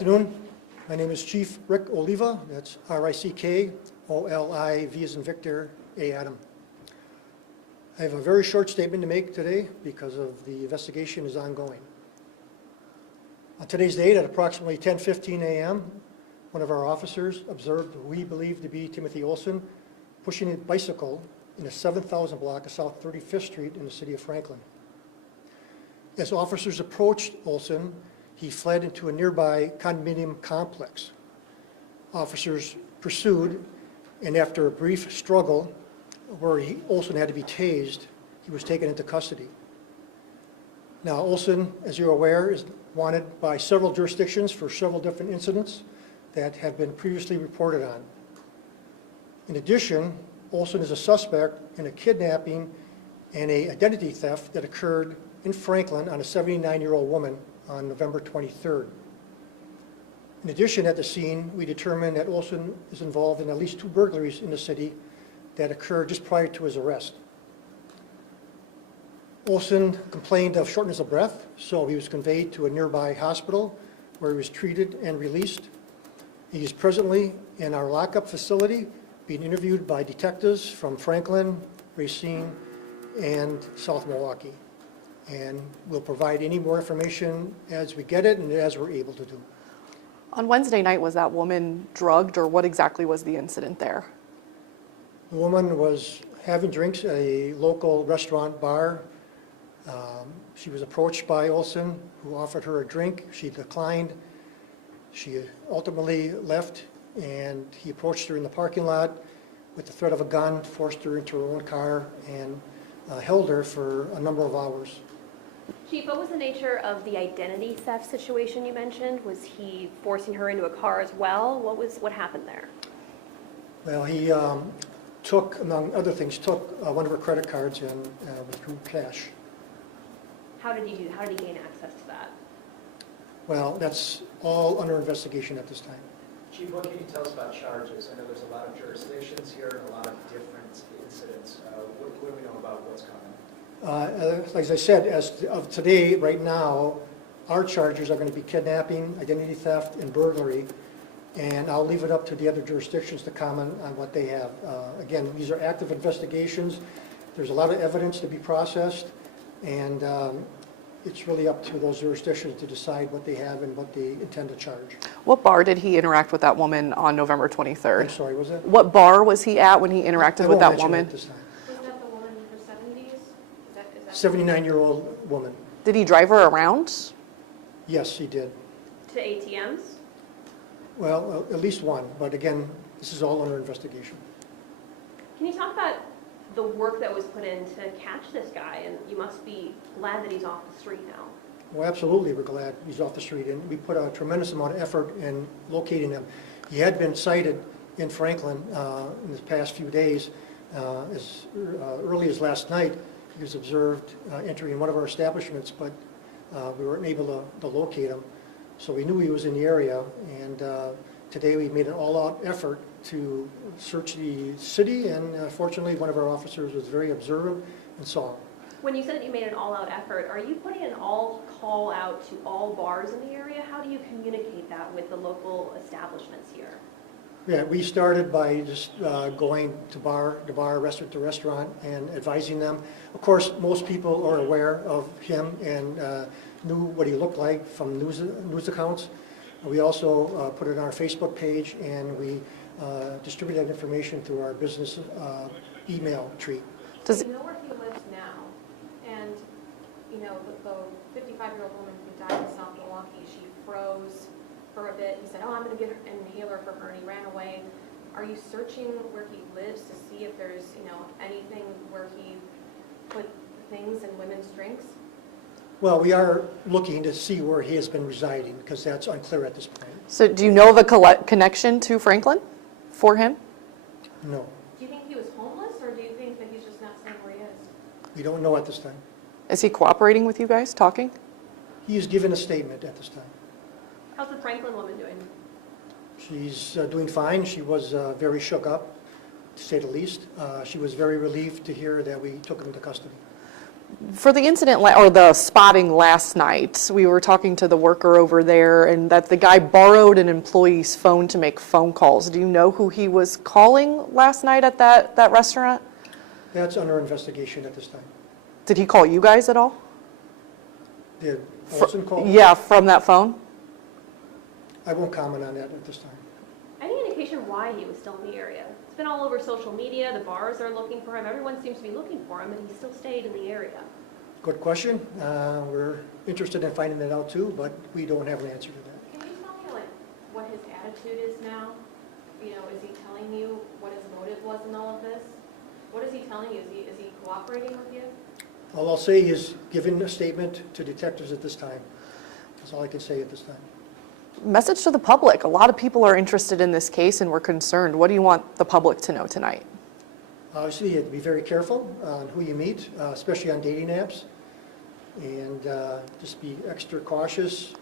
afternoon. My name is Chief Rick Oliva. That's R-I-C-K-O-L-I-V as in Victor, A. Adam. I have a very short statement to make today because of the investigation is ongoing. On today's date at approximately 10:15 a.m., one of our officers observed who we believe to be Timothy Olson pushing a bicycle in the 7,000 block of South 35th Street in the city of Franklin. As officers approached Olson, he fled into a nearby condominium complex. Officers pursued, and after a brief struggle where Olson had to be tased, he was taken into custody. Now, Olson, as you're aware, is wanted by several jurisdictions for several different incidents that have been previously reported on. In addition, Olson is a suspect in a kidnapping and an identity theft that occurred in Franklin on a 79-year-old woman on November 23rd. In addition, at the scene, we determined that Olson is involved in at least 2 burglaries in the city that occurred just prior to his arrest. Olson complained of shortness of breath, so he was conveyed to a nearby hospital where he was treated and released. He is presently in our lockup facility being interviewed by detectives from Franklin, Racine, and South Milwaukee. And we'll provide any more information as we get it and as we're able to do. On Wednesday night, was that woman drugged, or what exactly was the incident there? The woman was having drinks at a local restaurant bar. She was approached by Olson, who offered her a drink. She declined. She ultimately left, and he approached her in the parking lot with the threat of a gun, forced her into her own car, and held her for a number of hours. Chief, what was the nature of the identity theft situation you mentioned? Was he forcing her into a car as well? What happened there? Well, he took, among other things, one of her credit cards and withdrew cash. How did he do? How did he gain access to that? Well, that's all under investigation at this time. Chief, what can you tell us about charges? I know there's a lot of jurisdictions here and a lot of different incidents. What do we know about what's coming? As I said, as of today, right now, our charges are going to be kidnapping, identity theft, and burglary. And I'll leave it up to the other jurisdictions to comment on what they have. Again, these are active investigations. There's a lot of evidence to be processed, and it's really up to those jurisdictions to decide what they have and what they intend to charge. What bar did he interact with that woman on November 23rd? I'm sorry, was it? What bar was he at when he interacted with that woman? Was that the woman in her 70s? Is that 79-year-old woman. Did he drive her around? Yes, he did. to ATMs? Well, at least one, but again, this is all under investigation. Can you talk about the work that was put in to catch this guy? And you must be glad that he's off the street now. Well, absolutely, we're glad he's off the street, and we put a tremendous amount of effort in locating him. He had been cited in Franklin in the past few days. As early as last night, he was observed entering one of our establishments, but we weren't able to locate him. So we knew he was in the area, and today we made an all-out effort to search the city, and fortunately one of our officers was very observant and saw him. When you said that you made an all-out effort, are you putting an all call out to all bars in the area? How do you communicate that with the local establishments here? Yeah, we started by just going to bar to bar, restaurant to restaurant, and advising them. Of course, most people are aware of him and knew what he looked like from news accounts. We also put it on our Facebook page, and we distribute that information through our business email tree. Does you know where he lives now? And, you know, the 55-year-old woman who died in South Milwaukee, she froze for a bit. He said, oh, I'm going to get an inhaler for her, and he ran away. Are you searching where he lives to see if there's, you know, anything where he put things in women's drinks? Well, we are looking to see where he has been residing, because that's unclear at this point. So do you know the connection to Franklin for him? No, Do you think he was homeless, or do you think that he's just not saying where he is? we don't know at this time. Is he cooperating with you guys, talking? He has given a statement at this time. How's the Franklin woman doing? She's doing fine. She was very shook up, to say the least. She was very relieved to hear that we took him into custody. For the incident, or the spotting last night, we were talking to the worker over there, and that the guy borrowed an employee's phone to make phone calls. Do you know who he was calling last night at that restaurant? That's under investigation at this time. Did he call you guys at all? Did Olson call? Yeah, from that phone? I won't comment on that at this time. Any indication why he was still in the area? It's been all over social media, the bars are looking for him, everyone seems to be looking for him, and he still stayed in the area. Good question. We're interested in finding that out too, but we don't have an answer to that. Can you tell me, like, what his attitude is now? You know, is he telling you what his motive was in all of this? What is he telling you? Is he cooperating with you? All I'll say is giving a statement to detectives at this time. That's all I can say at this time. Message to the public. A lot of people are interested in this case and we're concerned. What do you want the public to know tonight? Obviously, you have to be very careful on who you meet, especially on dating apps, and just be extra cautious.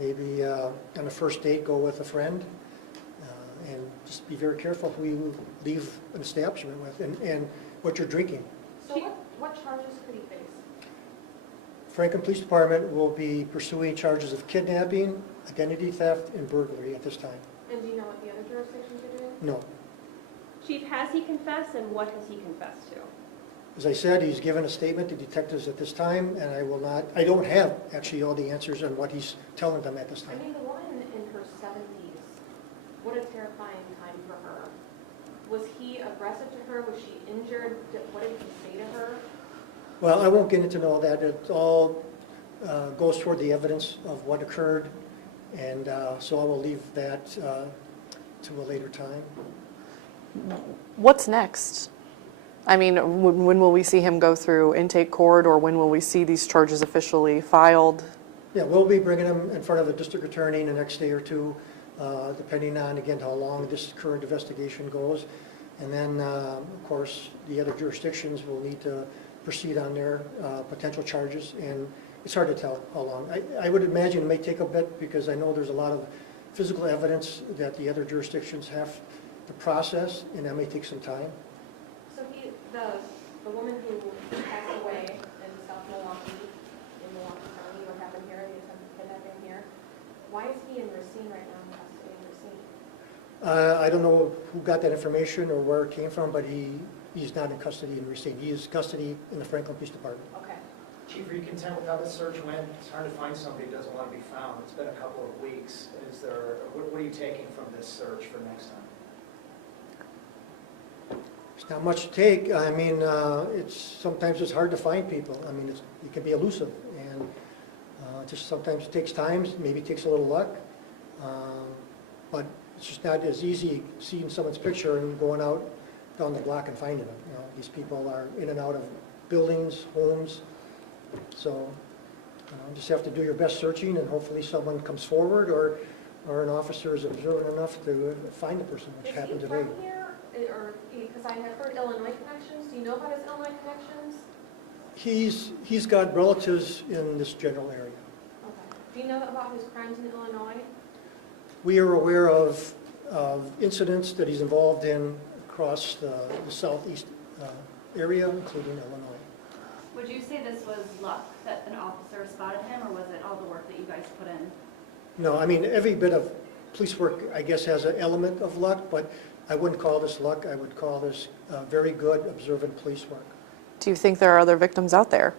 Maybe on a first date, go with a friend, and just be very careful who you leave an establishment with and what you're drinking. So what charges could he face? Franklin Police Department will be pursuing charges of kidnapping, identity theft, and burglary at this time. And do you know what the other jurisdictions are doing? No. Chief, has he confessed, and what has he confessed to? As I said, he's given a statement to detectives at this time, and I don't have actually all the answers on what he's telling them at this I time. mean, the woman in her 70s, what a terrifying time for her. Was he aggressive to her? Was she injured? What did he say to her? Well, I won't get into all that. It all goes toward the evidence of what occurred, and so I will leave that to a later time. What's next? I mean, when will we see him go through intake court, or when will we see these charges officially filed? Yeah, we'll be bringing him in front of the district attorney in the next day or two, depending on, again, how long this current investigation goes. And then, of course, the other jurisdictions will need to proceed on their potential charges, and it's hard to tell how long. I would imagine it may take a bit, because I know there's a lot of physical evidence that the other jurisdictions have to process, and that may take some time. So the woman who passed away in South Milwaukee, in Milwaukee County, what happened here, the attempted kidnapping here, why is he in Racine right now, in custody in Racine? I don't know who got that information or where it came from, but he's not in custody in Racine. He is custody in the Franklin Police Department. Okay. Chief, are you content with how this search went? It's hard to find somebody who doesn't want to be found. It's been a couple of weeks. What are you taking from this search for next time? It's not much to take. I mean, sometimes it's hard to find people. I mean, it can be elusive, and just sometimes it takes time, maybe it takes a little luck, but it's just not as easy seeing someone's picture and going out down the block and finding them. You know, these people are in and out of buildings, homes, so just have to do your best searching, and hopefully someone comes forward, or an officer is observant enough to find the person, which happened today. Is he from here? Or, because I have heard Illinois connections. Do you know about his Illinois connections? He's got relatives in this general area. Okay. Do you know about his crimes in Illinois? We are aware of incidents that he's involved in across the southeast area, including Illinois. Would you say this was luck that an officer spotted him, or was it all the work that you guys put in? No, I mean, every bit of police work, I guess, has an element of luck, but I wouldn't call this luck. I would call this very good, observant police work. Do you think there are other victims out there?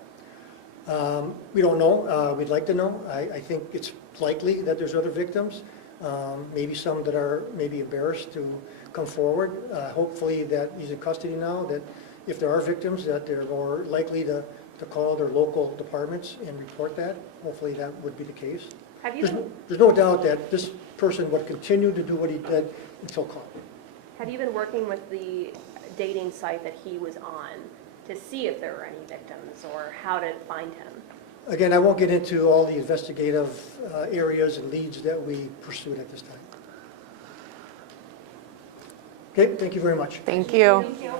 We don't know. We'd like to know. I think it's likely that there's other victims, maybe some that are maybe embarrassed to come forward. Hopefully that he's in custody now, that if there are victims, that they're more likely to call their local departments and report that. Hopefully that would be the case. Have you been, There's no doubt that this person would continue to do what he did until caught. have you been working with the dating site that he was on to see if there were any victims or how to find him? Again, I won't get into all the investigative areas and leads that we pursued at this time. Okay, thank you very much. Thank you. Thank you.